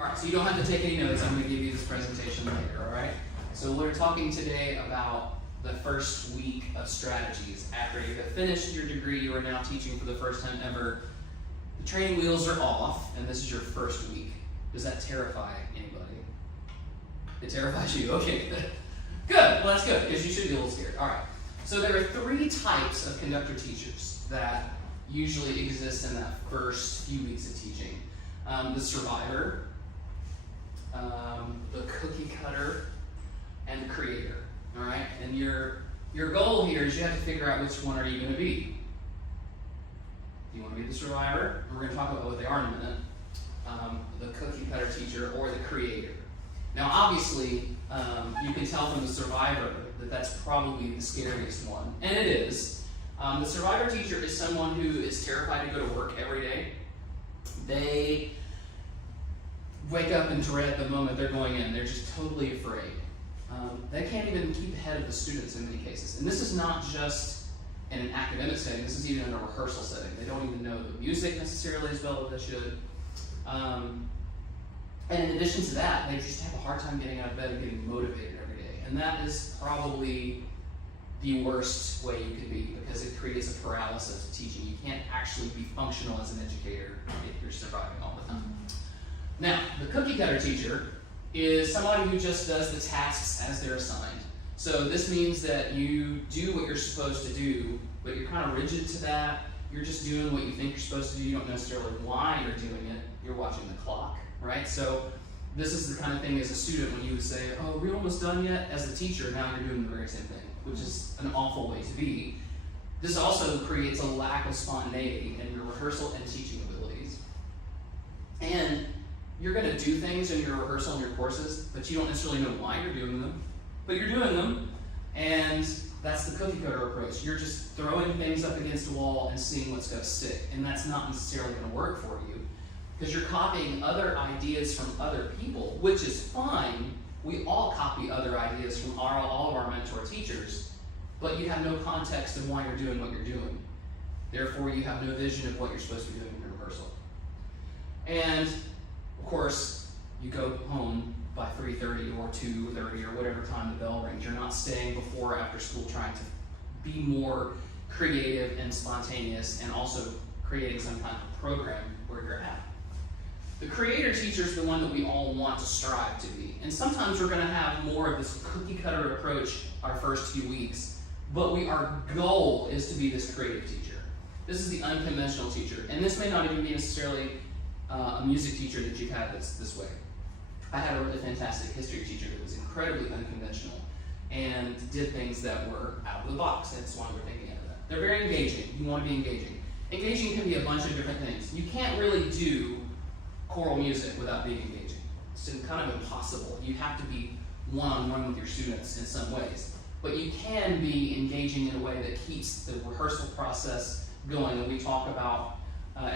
Alright, so you don't have to take any notes. I'm going to give you this presentation later, alright? So we're talking today about the first week of strategies. After you have finished your degree, you are now teaching for the first time ever. The training wheels are off, and this is your first week. Does that terrify anybody? It terrifies you? Okay, good. Good, well that's good, because you should be a little scared. Alright, so there are three types of conductor teachers that usually exist in that first few weeks of teaching. The survivor, the cookie cutter, and the creator. All right, and your goal here is you have to figure out which one are you going to be. Do you want to be the survivor? We're going to talk about what they are in a minute. The cookie cutter teacher or the creator. Now, obviously, you can tell from the survivor that that's probably the scariest one, and it is. The survivor teacher is someone who is terrified to go to work every day. They wake up and dread the moment they're going in. They're just totally afraid. They can't even keep ahead of the students in many cases. And this is not just in an academic setting. This is even in a rehearsal setting. They don't even know the music necessarily as well as they should. And in addition to that, they just have a hard time getting out of bed and getting motivated every day. And that is probably the worst way you could be, because it creates a paralysis of teaching. You can't actually be functional as an educator if you're surviving all the time. Now, the cookie cutter teacher is somebody who just does the tasks as they're assigned. So this means that you do what you're supposed to do, but you're kind of rigid to that. You're just doing what you think you're supposed to do. You don't necessarily why you're doing it. You're watching the clock, right? So this is the kind of thing as a student when you would say, oh, are we almost done yet? As a teacher, now you're doing the very same thing, which is an awful way to be. This also creates a lack of spontaneity in your rehearsal and teaching abilities. And you're going to do things in your rehearsal and your courses, but you don't necessarily know why you're doing them. But you're doing them, and that's the cookie cutter approach. You're just throwing things up against a wall and seeing what's going to stick. And that's not necessarily going to work for you, because you're copying other ideas from other people, which is fine. We all copy other ideas from all of our mentor teachers, but you have no context of why you're doing what you're doing. Therefore, you have no vision of what you're supposed to be doing in your rehearsal. And of course, you go home by 3:30 or 2:30 or whatever time the bell rings. You're not staying before or after school trying to be more creative and spontaneous, and also creating some kind of program where you're at. The creator teacher is the one that we all want to strive to be. And sometimes we're going to have more of this cookie cutter approach our first few weeks, but our goal is to be this creative teacher. This is the unconventional teacher. And this may not even be necessarily a music teacher that you've had that's this way. I had a really fantastic history teacher that was incredibly unconventional and did things that were out of the box. That's why we're thinking of that. They're very engaging. You want to be engaging. Engaging can be a bunch of different things. You can't really do choral music without being engaging. It's kind of impossible. You have to be one-on-one with your students in some ways. But you can be engaging in a way that keeps the rehearsal process going. And we talk about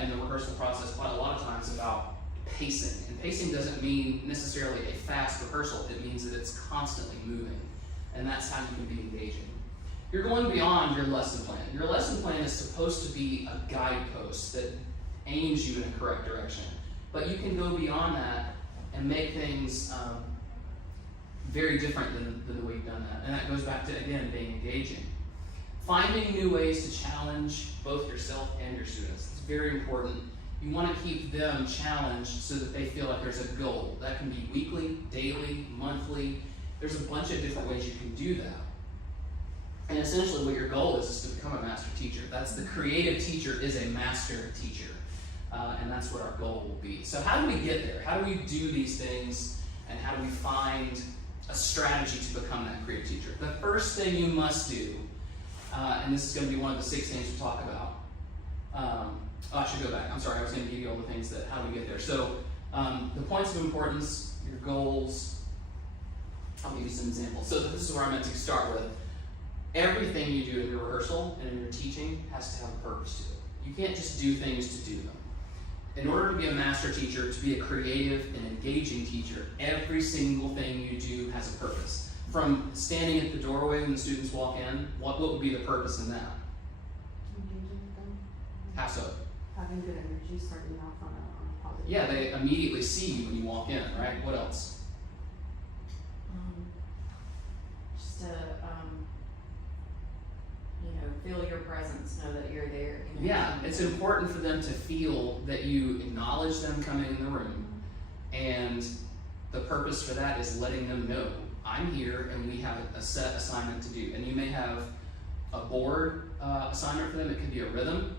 in the rehearsal process quite a lot of times about pacing. And pacing doesn't mean necessarily a fast rehearsal. It means that it's constantly moving. And that's how you can be engaging. You're going beyond your lesson plan. Your lesson plan is supposed to be a guidepost that aims you in a correct direction. But you can go beyond that and make things very different than the way you've done that. And that goes back to, again, being engaging. Finding new ways to challenge both yourself and your students. It's very important. You want to keep them challenged so that they feel like there's a goal. That can be weekly, daily, monthly. There's a bunch of different ways you can do that. And essentially what your goal is to become a master teacher. That's the creative teacher is a master teacher. And that's what our goal will be. So how do we get there? How do we do these things? And how do we find a strategy to become that creative teacher? The first thing you must do, and this is going to be one of the 6 things we talk about. I should go back. I'm sorry, I was going to give you all the things that how do we get there. So the points of importance, your goals. I'll give you some examples. So this is where I meant to start with. Everything you do in your rehearsal and in your teaching has to have a purpose to it. You can't just do things to do them. In order to be a master teacher, to be a creative and engaging teacher, every single thing you do has a purpose. From standing at the doorway when the students walk in, what would be the purpose in that? Engaging with them. How so? Having good energy. energy starting off on a positive. Yeah, they immediately see you when you walk in, right? What else? Just to, feel your presence, know that you're there. Yeah, it's important for them to feel that you acknowledge them coming in the room, and the purpose for that is letting them know, I'm here and we have a set assignment to do. And you may have a board assignment for them. It could be a rhythm.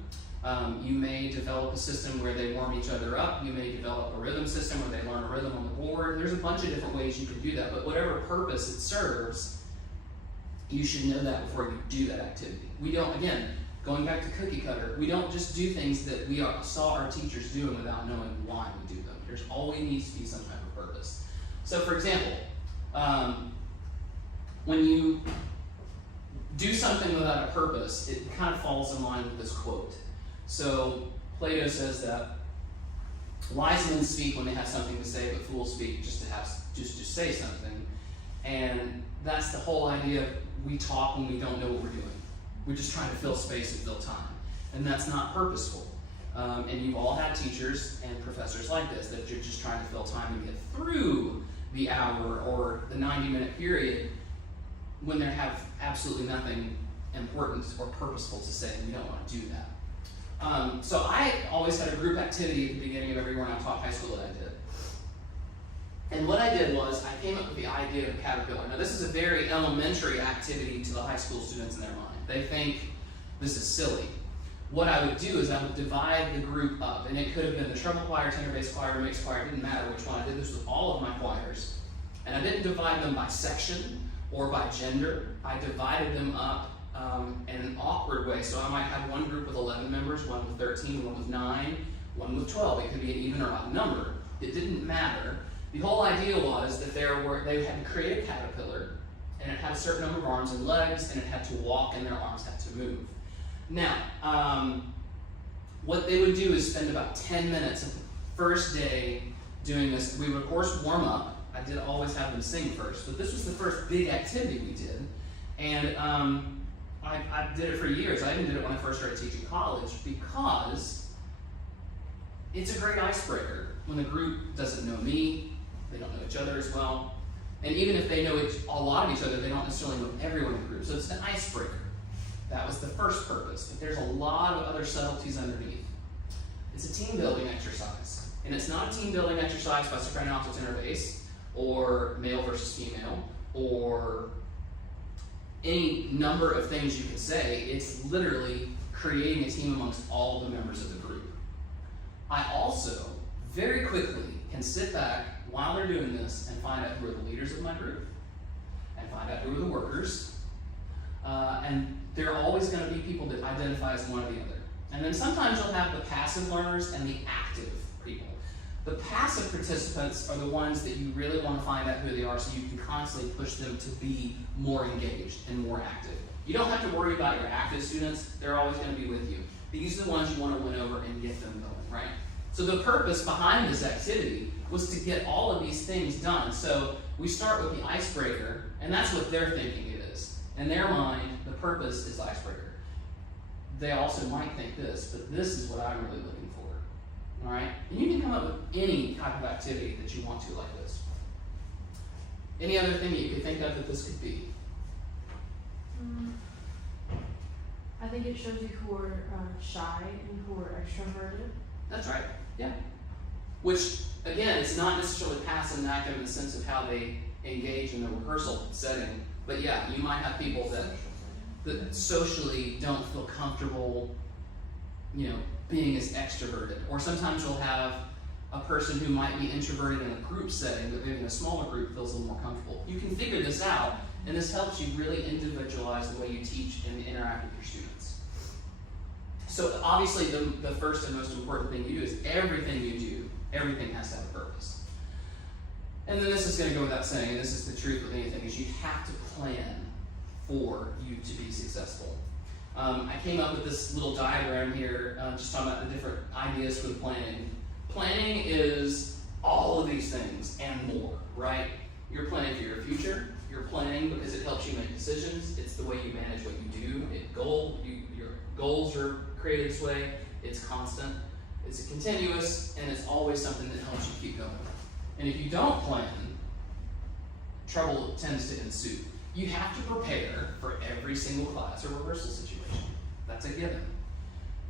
You may develop a system where they warm each other up. You may develop a rhythm system where they learn a rhythm on the board. There's a bunch of different ways you can do that, but whatever purpose it serves, you should know that before you do that activity. We don't, again, going back to cookie cutter, we don't just do things that we saw our teachers doing without knowing why we do them. There's always needs to be some type of purpose. So for example, when you do something without a purpose, it kind of falls in line with this quote. So Plato says that wise men speak when they have something to say, but fools speak just to say something. And that's the whole idea of we talk when we don't know what we're doing. We're just trying to fill space and fill time. And that's not purposeful. And you've all had teachers and professors like this, that you're just trying to fill time and get through the hour or the 90-minute period when they have absolutely nothing important or purposeful to say, and you don't want to do that. So I always had a group activity at the beginning of every one I taught high school that I did. And what I did was I came up with the idea of a caterpillar. Now this is a very elementary activity to the high school students in their mind. They think this is silly. What I would do is I would divide the group up, and it could have been the treble choir, tenor bass choir, mixed choir, it didn't matter which one. I did this with all of my choirs. And I didn't divide them by section or by gender. I divided them up in an awkward way. So I might have one group with 11 members, one with 13, one with 9, one with 12. It could be an even or odd number. It didn't matter. The whole idea was that they had to create a caterpillar, and it had a certain number of arms and legs, and it had to walk, and their arms had to move. Now, what they would do is spend about 10 minutes of the first day doing this. We would, of course, warm up. I did always have them sing first, but this was the first big activity we did. And I did it for years. I even did it when I first started teaching college, because it's a great icebreaker. When the group doesn't know me, they don't know each other as well. And even if they know a lot of each other, they don't necessarily know everyone in the group. So it's an icebreaker. That was the first purpose. But there's a lot of other subtleties underneath. It's a team building exercise. And it's not a team building exercise by soprano, alto, tenor, bass, or male versus female, or any number of things you could say. It's literally creating a team amongst all the members of the group. I also very quickly can sit back while they're doing this and find out who are the leaders of my group, and find out who are the workers, and there are always going to be people that identify as one or the other. And then sometimes you'll have the passive learners and the active people. The passive participants are the ones that you really want to find out who they are, so you can constantly push them to be more engaged and more active. You don't have to worry about your active students. They're always going to be with you. These are the ones you want to win over and get them going, right? So the purpose behind this activity was to get all of these things done. So we start with the icebreaker, and that's what they're thinking it is. In their mind, the purpose is icebreaker. They also might think this, but this is what I'm really looking for. All right? And you can come up with any type of activity that you want to like this. Any other thing that you could think of that this could be? I think it shows you who are shy and who are extroverted. That's right, yeah. Which, again, it's not necessarily passive and active in the sense of how they engage in the rehearsal setting, but yeah, you might have people that socially don't feel comfortable, being as extroverted. Or sometimes you'll have a person who might be introverted in a group setting, but maybe in a smaller group feels a little more comfortable. You can figure this out, and this helps you really individualize the way you teach and interact with your students. So obviously the first and most important thing you do is everything you do, everything has to have a purpose. And then this is going to go without saying, and this is the truth with anything, is you have to plan for you to be successful. I came up with this little diagram here, just talking about the different ideas for the planning. Planning is all of these things and more, right? You're planning for your future. You're planning because it helps you make decisions. It's the way you manage what you do. Your goals are created this way. It's constant. It's continuous, and it's always something that helps you keep going. And if you don't plan, trouble tends to ensue. You have to prepare for every single class or rehearsal situation. That's a given.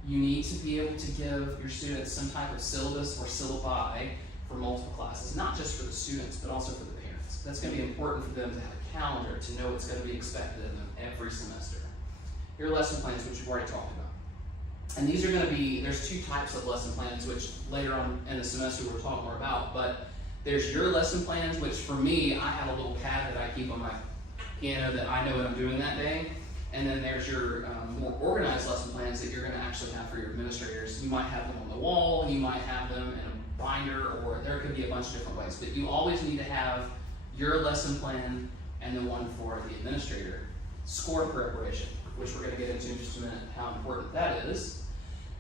You need to be able to give your students some type of syllabus or syllabi for multiple classes, not just for the students, but also for the parents. That's going to be important for them to have a calendar, to know what's going to be expected of them every semester. Your lesson plans, which we've already talked about. And these are going to be, there's two types of lesson plans, which later on in the semester we'll talk more about, but there's your lesson plans, which for me, I have a little pad that I keep on my piano that I know what I'm doing that day. And then there's your more organized lesson plans that you're going to actually have for your administrators. You might have them on the wall, you might have them in a binder, or there could be a bunch of different ways. But you always need to have your lesson plan and the one for the administrator. Score preparation, which we're going to get into in just a minute, how important that is.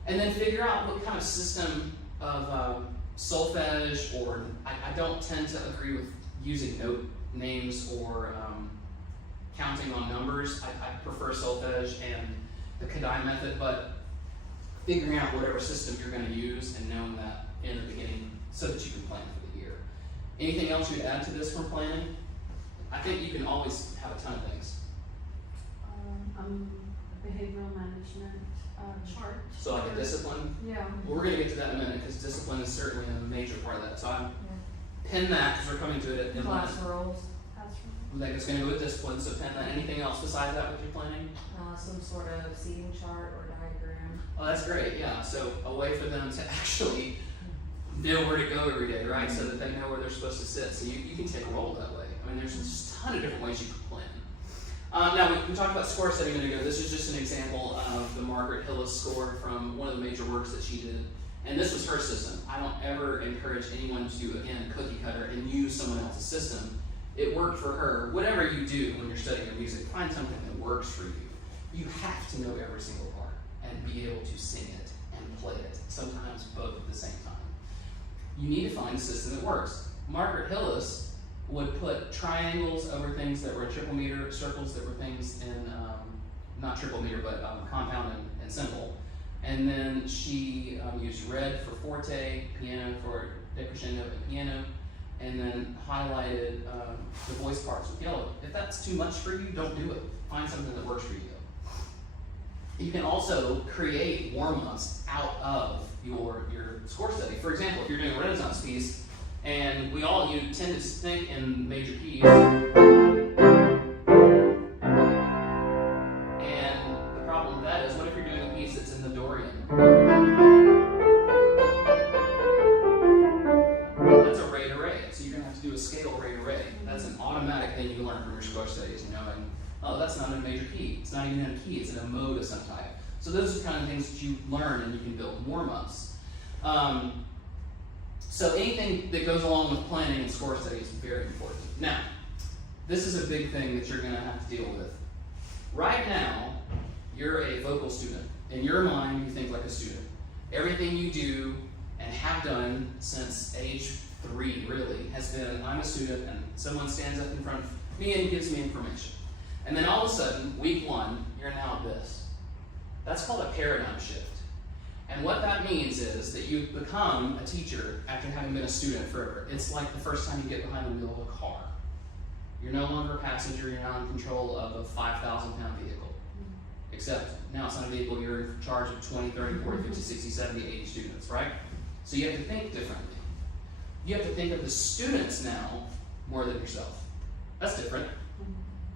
And then figure out what kind of system of solfege, or I don't tend to agree with using note names or counting on numbers. I prefer solfege and the Kadai method, but figuring out whatever system you're going to use and knowing that in the beginning so that you can plan for the year. Anything else you'd add to this from planning? I think you can always have a ton of things. Behavioral management chart. So like a discipline? Yeah. Well, we're going to get to that in a minute because discipline is certainly a major part of that. So I'm pin that because we're coming to it in class roles. Like it's going to go with discipline, so pin that. Anything else besides that with your planning? Some sort of seating chart or diagram. Oh, that's great, yeah. So a way for them to actually know where to go every day, right? So that they know where they're supposed to sit. So you can take a role that way. I mean, there's just a ton of different ways you can plan. Now, we talked about score setting a minute ago. This is just an example of the Margaret Hillis score from one of the major works that she did. And this was her system. I don't ever encourage anyone to, again, cookie cutter and use someone else's system. It worked for her. Whatever you do when you're studying your music, find something that works for you. You have to know every single part and be able to sing it and play it, sometimes both at the same time. You need to find a system that works. Margaret Hillis would put triangles over things that were triple meter, circles that were things in, not triple meter, but compound and simple. And then she used red for forte, piano for decrescendo and piano, and then highlighted the voice parts with yellow. If that's too much for you, don't do it. Find something that works for you. You can also create warm-ups out of your score study. For example, if you're doing a Renaissance piece, and you tend to think in major keys, and the problem with that is, what if you're doing a piece that's in the Dorian? That's a ray to ray, so you're going to have to do a scale ray to ray. That's an automatic thing you learn from your score studies, knowing, oh, that's not in a major key. It's not even in a key, it's in a mode of some type. So those are the kind of things that you learn and you can build warm-ups. So anything that goes along with planning and score study is very important. Now, this is a big thing that you're going to have to deal with. Right now, you're a vocal student. In your mind, you think like a student. Everything you do and have done since age 3, really, has been, I'm a student and someone stands up in front of me and gives me information. And then all of a sudden, week 1, you're now at this. That's called a paradigm shift. And what that means is that you become a teacher after having been a student forever. It's like the first time you get behind the wheel of a car. You're no longer a passenger, you're not in control of a 5,000-pound vehicle. Except now it's not a vehicle, you're in charge of 20, 30, 40, 50, 60, 70, 80 students, right? So you have to think differently. You have to think of the students now more than yourself. That's different,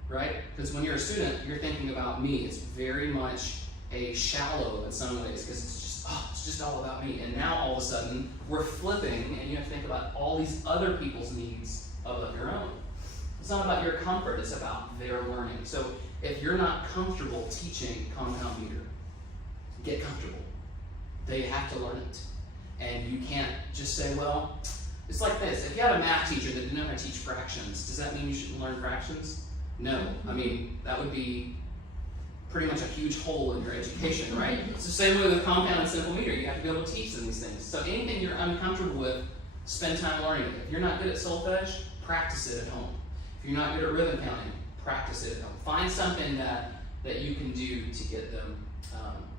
right? Because when you're a student, you're thinking about me. It's very much a shallow in some ways, because it's just all about me. And now all of a sudden, we're flipping, and you have to think about all these other people's needs above your own. It's not about your comfort, it's about their learning. So if you're not comfortable teaching compound meter, get comfortable. They have to learn it. And you can't just say, well, it's like this. If you had a math teacher that didn't know how to teach fractions, does that mean you shouldn't learn fractions? No. I mean, that would be pretty much a huge hole in your education, right? It's the same way with compound and simple meter. You have to be able to teach them these things. So anything you're uncomfortable with, spend time learning it. If you're not good at solfege, practice it at home. If you're not good at rhythm counting, practice it at home. Find something that you can do to get them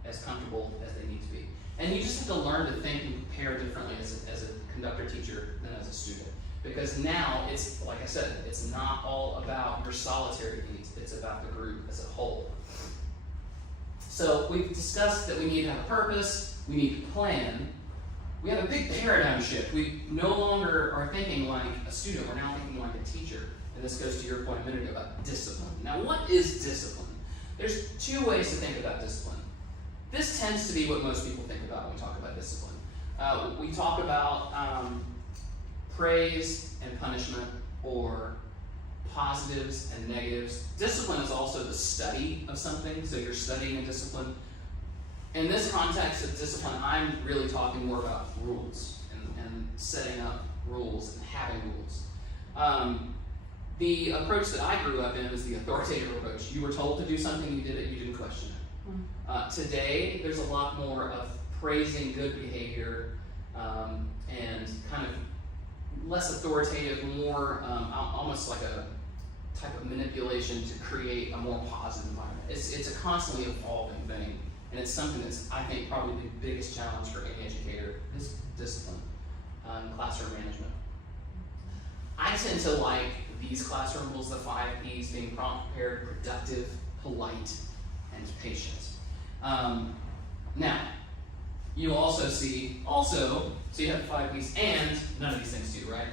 as comfortable as they need to be. And you just have to learn to think and prepare differently as a conductor teacher than as a student. Because now it's, like I said, it's not all about your solitary needs, it's about the group as a whole. So we've discussed that we need to have a purpose, we need to plan. We have a big paradigm shift. We no longer are thinking like a student, we're now thinking like a teacher. And this goes to your point a minute ago about discipline. Now, what is discipline? There's two ways to think about discipline. This tends to be what most people think about when we talk about discipline. We talk about praise and punishment, or positives and negatives. Discipline is also the study of something, so you're studying a discipline. In this context of discipline, I'm really talking more about rules and setting up rules and having rules. The approach that I grew up in is the authoritative approach. You were told to do something, you did it, you didn't question it. Today, there's a lot more of praising good behavior and kind of less authoritative, more almost like a type of manipulation to create a more positive environment. It's a constantly evolving thing, and it's something that's, I think, probably the biggest challenge for any educator is discipline and classroom management. I tend to like these classroom rules, the 5 Ps, being prompt, prepared, productive, polite, and patient. Now, you also see, so you have 5 Ps and none of these things too, right?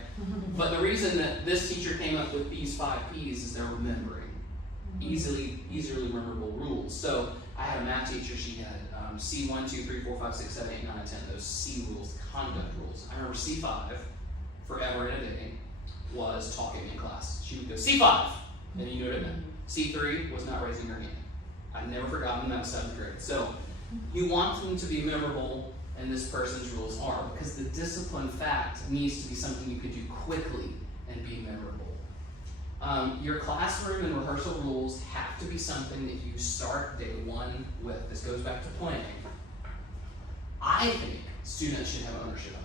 But the reason that this teacher came up with these 5 Ps is they're remembering. Easily memorable rules. So I had a math teacher, she had C1, 2, 3, 4, 5, 6, 7, 8, 9, and 10, those C rules, conduct rules. I remember C5, forever in a day, was talking in class. She would go, C5, and you know what it meant. C3 was not raising her hand. I've never forgotten that, 7th grade. So you want them to be memorable, and this person's rules are, because the discipline fact needs to be something you could do quickly and be memorable. Your classroom and rehearsal rules have to be something that you start day one with. This goes back to planning. I think students should have ownership of them.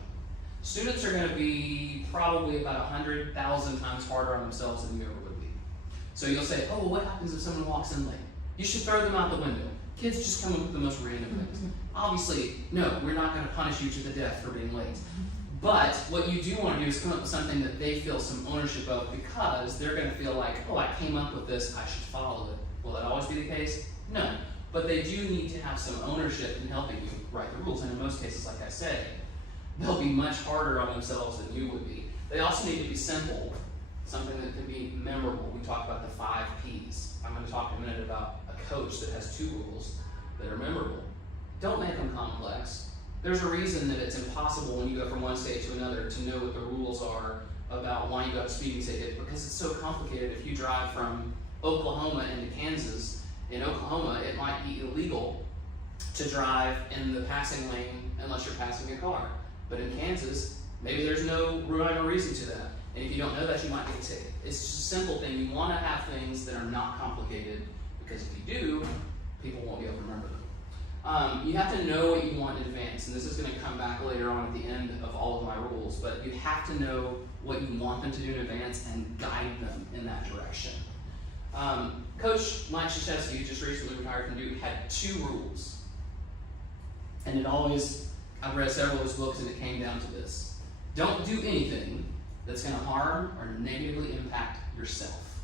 Students are going to be probably about 100,000 times harder on themselves than you ever would be. So you'll say, oh, well, what happens if someone walks in late? You should throw them out the window. Kids just come up with the most random things. Obviously, no, we're not going to punish you to the death for being late. But what you do want to do is come up with something that they feel some ownership of, because they're going to feel like, oh, I came up with this, I should follow it. Will that always be the case? No. But they do need to have some ownership in helping you write the rules. And in most cases, like I said, they'll be much harder on themselves than you would be. They also need to be simple, something that can be memorable. We talked about the 5 Ps. I'm going to talk in a minute about a coach that has 2 rules that are memorable. Don't make them complex. There's a reason that it's impossible when you go from one state to another to know what the rules are about why you got a speeding ticket, because it's so complicated. If you drive from Oklahoma into Kansas, in Oklahoma it might be illegal to drive in the passing lane unless you're passing a car. But in Kansas, maybe there's no rhyme or reason to that. And if you don't know that, you might get a ticket. It's just a simple thing. You want to have things that are not complicated, because if you do, people won't be able to remember them. You have to know what you want in advance, and this is going to come back later on at the end of all of my rules, but you have to know what you want them to do in advance and guide them in that direction. Coach Mike Krzyzewski, who just recently retired from Duke, had 2 rules. And it always, I've read several of his books, and it came down to this. Don't do anything that's going to harm or negatively impact yourself.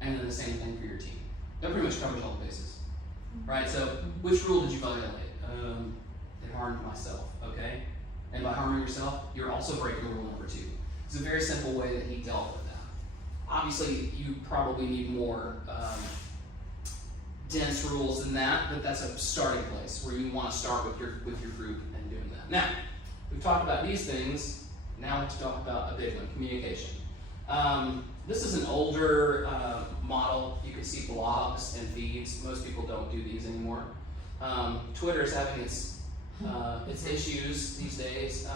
And then the same thing for your team. That pretty much covers all the bases. Right, so which rule did you violate? It harmed myself, okay? And by harming yourself, you're also breaking rule number 2. It's a very simple way that he dealt with that. Obviously, you probably need more dense rules than that, but that's a starting place where you want to start with your group and doing that. Now, we've talked about these things. Now let's talk about a big one, communication. This is an older model. You can see blogs and feeds. Most people don't do these anymore. Twitter is having its issues these days,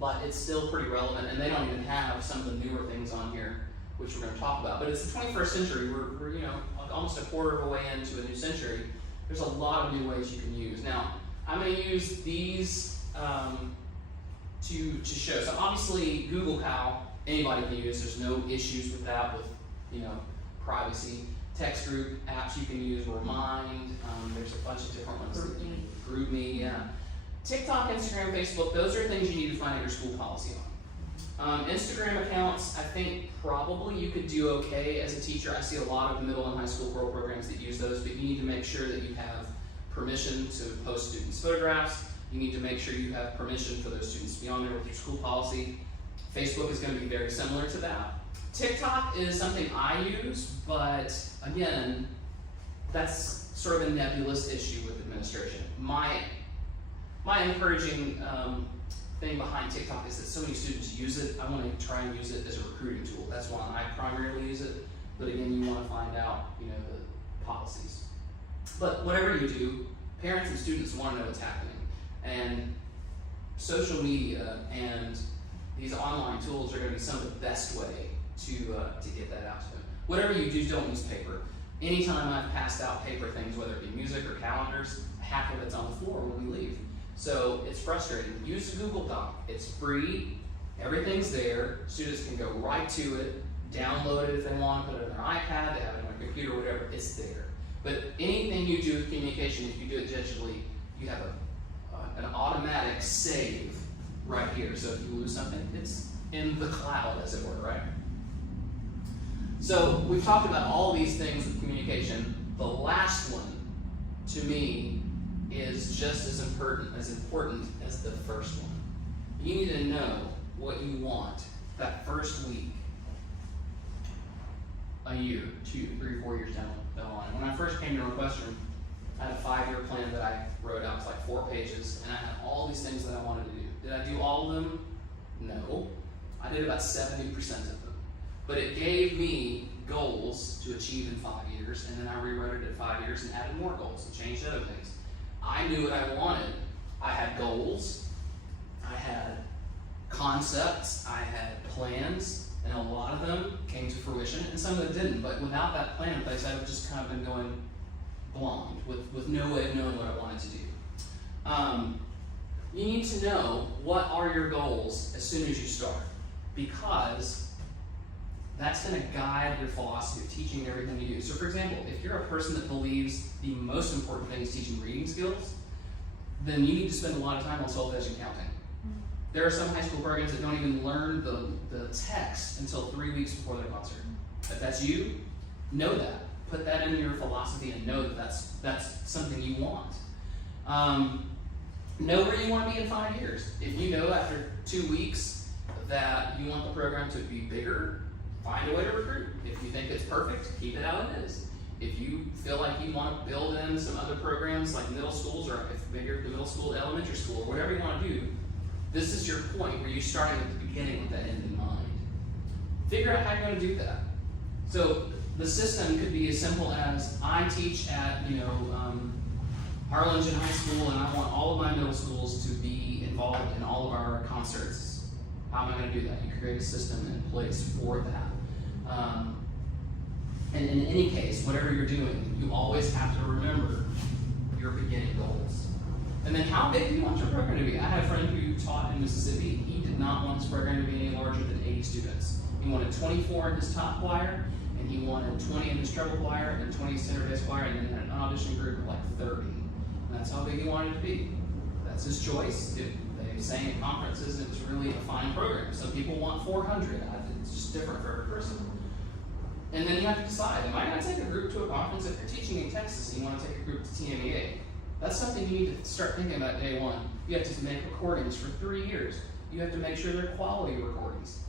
but it's still pretty relevant, and they don't even have some of the newer things on here, which we're going to talk about. But it's the 21st century. We're almost a quarter of a way into a new century. There's a lot of new ways you can use. Now, I'm going to use these to show. So obviously, Google Cal, anybody can use. There's no issues with that, with privacy. text group apps you can use, Remind, there's a bunch of different ones. GroupMe, yeah. TikTok, Instagram, Facebook, those are things you need to find out your school policy on. Instagram accounts, I think probably you could do okay as a teacher. I see a lot of middle and high school choral programs that use those, but you need to make sure that you have permission to post students' photographs. You need to make sure you have permission for those students to be on there with your school policy. Facebook is going to be very similar to that. TikTok is something I use, but again, that's sort of a nebulous issue with administration. My encouraging thing behind TikTok is that so many students use it. I want to try and use it as a recruiting tool. That's why I primarily use it. But again, you want to find out, the policies. But whatever you do, parents and students want to know what's happening. And social media and these online tools are going to be some of the best way to get that out to them. Whatever you do, don't use paper. Anytime I've passed out paper things, whether it be music or calendars, half of it's on the floor when we leave. So it's frustrating. Use a Google Doc. It's free. Everything's there. Students can go right to it, download it if they want, put it on their iPad, they have it on their computer, whatever. It's there. But anything you do with communication, if you do it digitally, you have an automatic save right here. So if you lose something, it's in the cloud, as it were, right? So we've talked about all these things with communication. The last one, to me, is just as important as the first one. You need to know what you want that first week, a year, 2, 3, 4 years down the line. When I first came to Northwestern, I had a 5-year plan that I wrote out. It's like 4 pages, and I had all these things that I wanted to do. Did I do all of them? No. I did about 70% of them. But it gave me goals to achieve in 5 years, and then I rewrote it at 5 years and added more goals and changed other things. I knew what I wanted. I had goals, I had concepts, I had plans, and a lot of them came to fruition, and some of them didn't. But without that plan in place, I would have just kind of been going blind with no way of knowing what I wanted to do. You need to know what are your goals as soon as you start, because that's going to guide your philosophy of teaching and everything you do. So for example, if you're a person that believes the most important thing is teaching reading skills, then you need to spend a lot of time on solfege and counting. There are some high school programs that don't even learn the text until 3 weeks before their concert. If that's you, know that. Put that in your philosophy and know that that's something you want. Know where you want to be in 5 years. If you know after 2 weeks that you want the program to be bigger, find a way to recruit. If you think it's perfect, keep it how it is. If you feel like you want to build in some other programs like middle schools, or if bigger the middle school to elementary school, or whatever you want to do, this is your point where you're starting at the beginning with that end in mind. Figure out how you're going to do that. So the system could be as simple as I teach at Harlingen High School, and I want all of my middle schools to be involved in all of our concerts. How am I going to do that? You create a system in place for that. And in any case, whatever you're doing, you always have to remember your beginning goals. And then how big do you want your program to be? I had a friend who taught in Mississippi. He did not want his program to be any larger than 80 students. He wanted 24 in his top choir, and he wanted 20 in his treble choir, and 20 center bass choir, and then had an audition group of like 30. And that's how big he wanted it to be. That's his choice. They sang at conferences, and it was really a fine program. Some people want 400. It's just different for every person. And then you have to decide, am I going to take a group to a conference? If you're teaching in Texas and you want to take a group to TMEA, that's something you need to start thinking about day one. You have to make recordings for 3 years. You have to make sure they're quality recordings.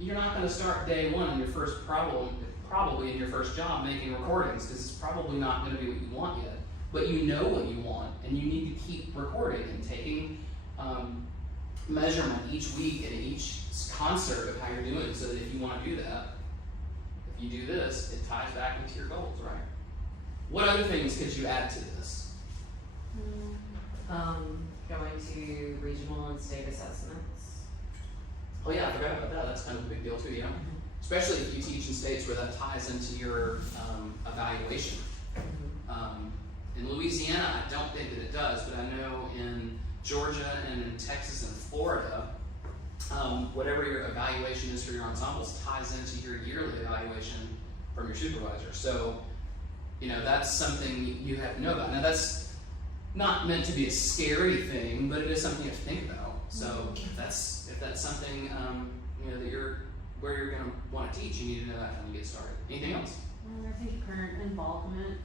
You're not going to start day one in your first probably in your first job making recordings, because it's probably not going to be what you want yet. But you know what you want, and you need to keep recording and taking measurement each week and each concert of how you're doing, so that if you want to do that, if you do this, it ties back into your goals, right? What other things could you add to this? Going to regional and state assessments. Oh yeah, I forgot about that. That's kind of a big deal too, yeah? Especially if you teach in states where that ties into your evaluation. In Louisiana, I don't think that it does, but I know in Georgia and in Texas and Florida, whatever your evaluation is for your ensembles ties into your yearly evaluation from your supervisor. So You know, that's something you have to know about. Now, that's not meant to be a scary thing, but it is something you have to think about. So if that's something you know that where you're going to want to teach, you need to know that when you get started. Anything else? I think parent involvement,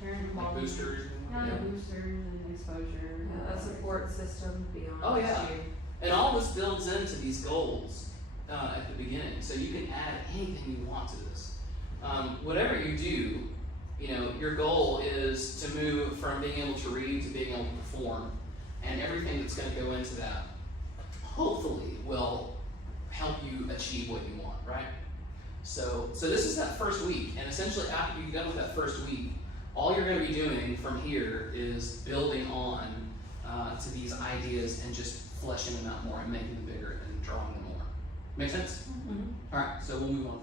parent Like involvement. boosters? Yeah, boosters and exposure. Yeah, a support system beyond Oh, yeah. just you. And all this builds into these goals at the beginning, so you can add anything you want to this. Whatever you do, you know, your goal is to move from being able to read to being able to perform, and everything that's going to go into that, hopefully, will help you achieve what you want, right? So this is that first week, and essentially after you've done with that first week, all you're going to be doing from here is building on to these ideas and just fleshing them out more and making them bigger and drawing them more. Make sense? Mm-hmm. All right, so we'll move on.